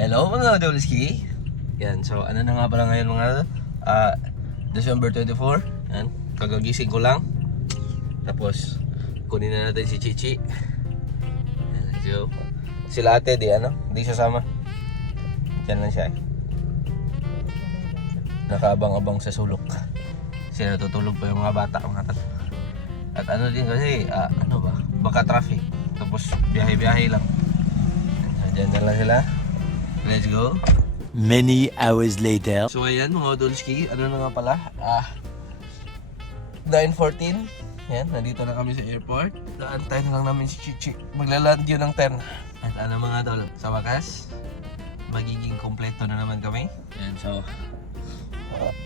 Hello mga Dolski. Yan, so ano na nga pala ngayon mga December 24. Yan, kagagising ko lang. Tapos kunin na natin si Chichi. Yan, so sila ate di sasama. Diyan lang siya nakaabang-abang sa sulok. Sila natutulog pa yung mga bata mga tat. At ano din kasi baka traffic. Tapos biyahe-biyahe lang. So, dyan na lang sila. Let's go. Many hours later. So ayan mga Dolski, ano na nga pala? 9:14. Yan, nandito na kami sa airport. Naantay na lang namin si Chichi. Maglaland yun ng 10. At ano mga tol, sa wakas, magiging kompleto na naman kami. Yan, so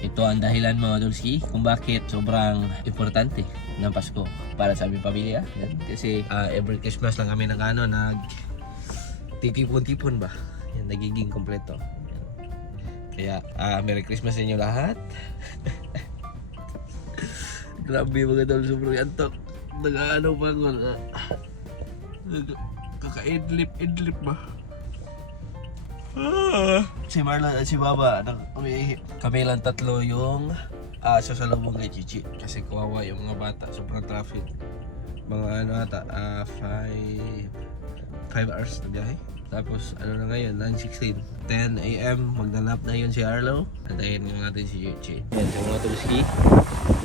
ito ang dahilan mga Dolski kung bakit sobrang importante ng Pasko para sa aming pamilya. Yan, kasi every Christmas lang kami titipon-tipon ba? Yan, nagiging kompleto. Kaya, Merry Christmas sa inyo lahat. Grabe mga tol, sobrang antok. Nag-ano pa ako. Kaka-idlip ba? Si Marlon at si Baba, kami lang tatlo yung sasalubong kay Chichi. Kasi kawawa yung mga bata, sobrang traffic. Mga 5 hours na biyahe. Tapos ano na ngayon, 9:16, 10 AM, magdanap na yun si Arlo. Antayin nga natin si Chichi. Yan, sa mga Tulski,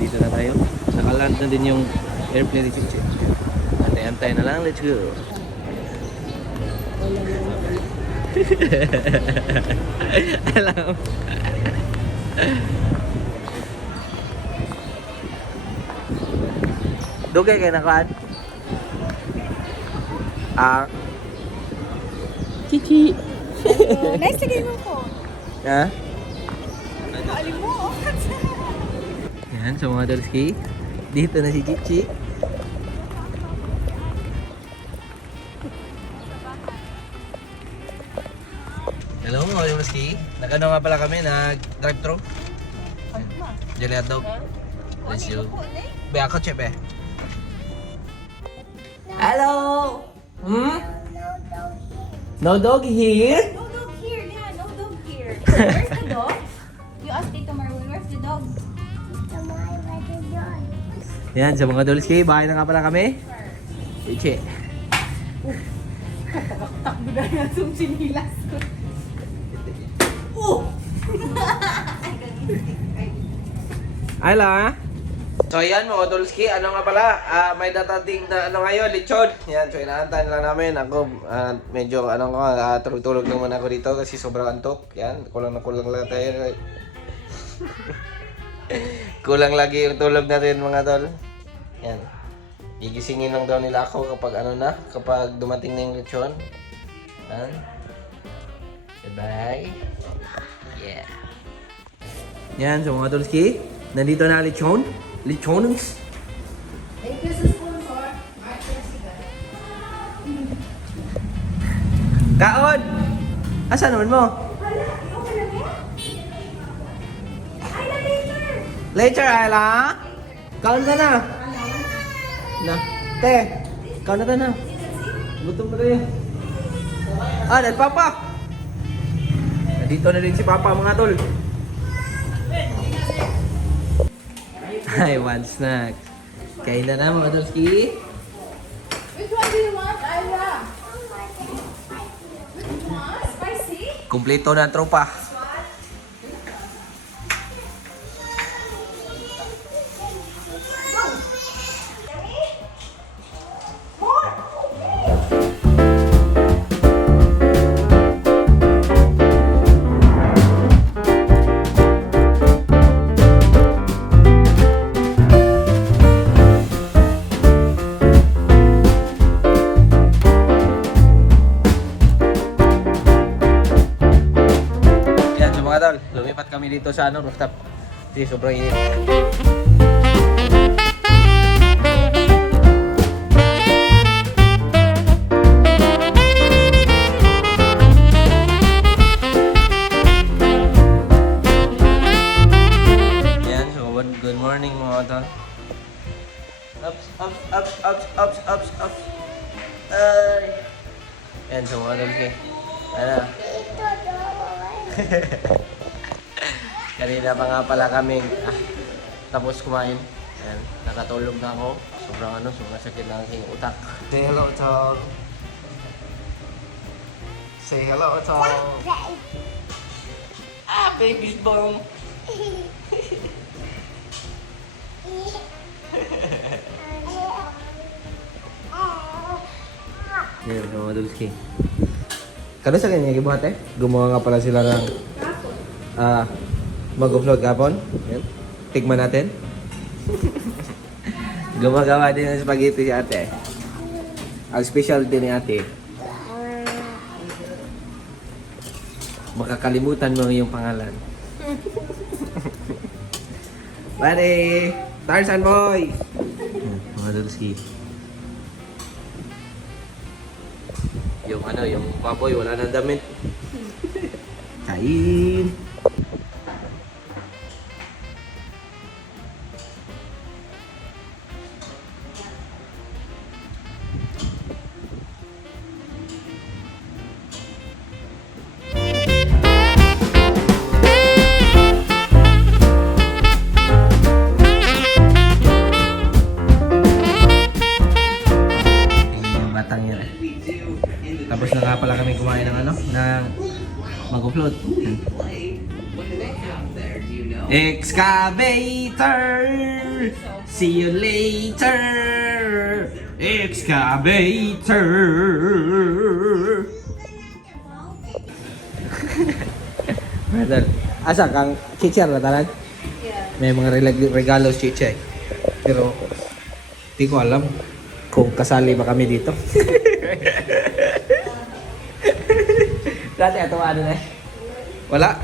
dito na tayo. Nakaland na din yung airplane ni Chichi. Antay-antay na lang, let's go. Alam. Dugay kayo nakalaan? Chichi. Nice lagay mo po. Ha? Alim mo. Yan, sa mga Dolski. Dito na si Chichi. Hello mga Dolski. Nag-ano nga pala kami, nag-drive-thru. Jelly hotdog. Let's go. Be, ako check be. Hello! No dog here? No dog here. Yeah, no dog here. Where's the dog? You asked Tito Marwin, where's the dog? Yan, sa mga Dolski, bahay na nga pala kami. Chichi. Takbo na nga yung sinilas ko. Oh! Ay lang. So yan mga Dolski, ano nga pala, may datating na ngayon, lechon. Yan, so inaantay lang namin. Ako, medyo tulog-tulog naman ako dito kasi sobrang antok. Yan, kulang lang tayo. Kulang lagi yung tulog natin mga tol. Yan. Gigisingin lang daw nila ako kapag dumating na yung lechon. Yan. Bye-bye. Yeah. Yan, so mga Dolski, nandito na lechon. Lechonings. Kaon! Asa naman mo? Later, Ayla. Kaon ka na. Te, kaon na ka na. Gutom na kayo. Dahil Papa. Nandito na rin si Papa mga tol. I want snacks. Kain na mga Dolski. Which one do you want, Ira? Which one? Spicy? Kumpleto na ang tropa. Lumipat kami dito sa rooftop. Kasi sobrang init. Yan, so good morning mga tol. Ups. Yan, so mga tol. Ano? Kanina pa nga pala kaming tapos kumain. Ayan, nakatulog na ako. Sobrang sakit na aking utak. Say hello, Tom. Say hello, Tom. Baby's born. Yan, mga dulski. Kada sa kanya gibuhat eh. Gumawa nga pala sila ng mag-upload kapon. Yan. Tigman natin. Gumagawa din ng spaghetti si ate. Ang specialty ni ate. Makakalimutan mo yung pangalan. Buddy! Tarzan boy! Mga dulski. Yung baboy, wala nang damit. Kain! Tapos na nga pala kami kumain ng mag-upload. Excavator! See you later! Excavator! Brother, asa kang chichar na talag? Yeah. May mga regalo si Chiche. Pero, di ko alam kung kasali ba kami dito. Dati ato ano na? Wala?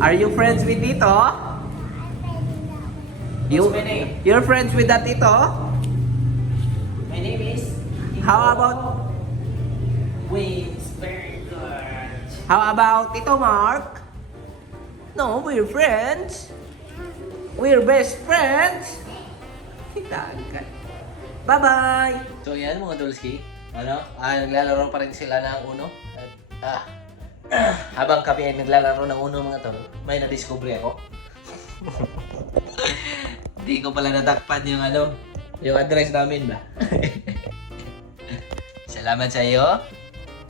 Are you friends with Tito? You're friends with that Tito? My name is How about Wings. Very good. How about Tito Mark? No, we're friends. We're best friends. Bye-bye! So yan mga Dulski. Naglalaro pa rin sila ng Uno. At, habang kami ay naglalaro ng Uno mga tol, may na-discover ako. Hindi ko pala natakpan yung address namin ba? Salamat sa iyo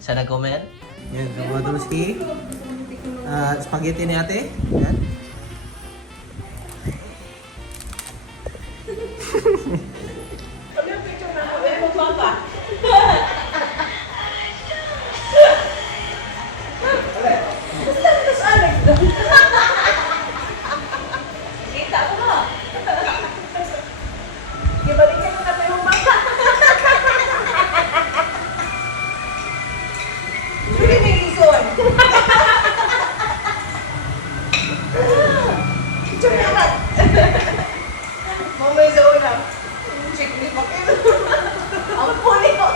sa nag-comment. Yan, mga Dulski. Spaghetti ni ate. Yan. Kita ko na. Ibalik ka na yung mama. Hindi may reason. Chumiakat. Mamay sa una. Check ni Pakil. Ang puli ko.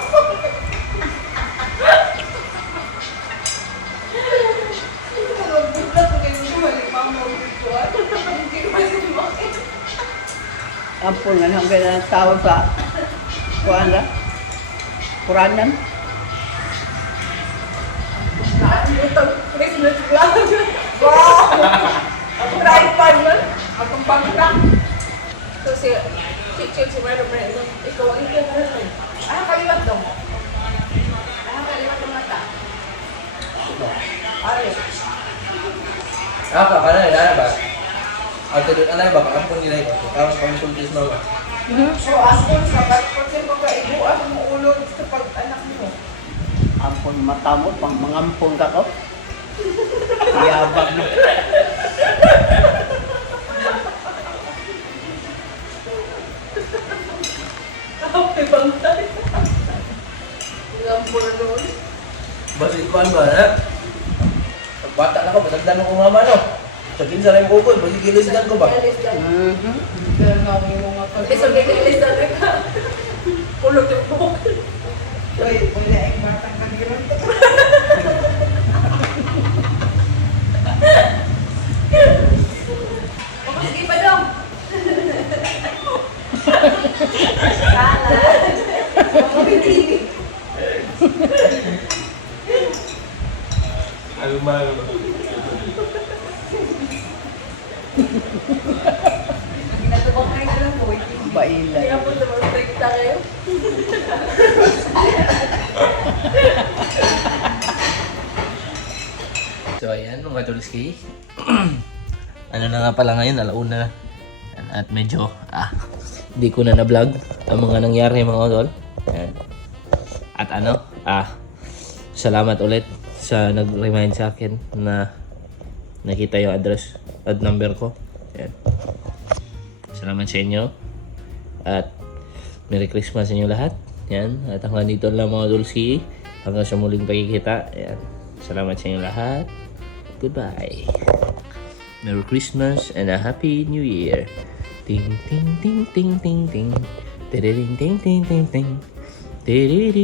Ampun na hanggang na tao sa kuana. Kuranan. Christmas vlog. Wow! Ang tripod man. Ang pangkrak. So si Chichil, si Marlo Brendo, ikaw ang ito na rin. Kaliwat daw. Kaliwat ang mata. Ari. Ano ba? Ang tulad ba? Pakampon nila ito. Tapos pang-sultis mo ba? So, askon sa kasi magkaibo ang ulog sa pag-anak mo. Ampun matamot, pang mangampun ka ko. Yabag na. Okay, bangtay. Lampo na doon. Basit ko ba na? Pagbata na ko, matagdan mo kong mama no? Sa kinsa na yung kukul, magigilisdan ko ba? Kaya namin yung mga pag- so, gigilisdan ka. Ulog yung buhok. Uy, wala yung batang kagiran. Sige pa dong. Kala. Almaro. Ginatubang kayo na lang po. Bailan. Kaya po naman kita kayo. So ayan mga Tulski. Ano na nga pala ngayon, alauna. Ayan, at medyo hindi ko na na-vlog ang mga nangyari mga tol. Ayan. At salamat ulit sa nag-remind sa akin na nakita yung address at number ko. Ayan. Salamat sa inyo. At Merry Christmas sa inyo lahat. Ayan. At hanggang dito lang mga Tulski. Hanggang sa muling pagkikita. Ayan. Salamat sa inyo lahat. Goodbye. Merry Christmas and a Happy New Year. Ting ting ting ting ting ting. Ting ting ting ting ting. Ting. Ding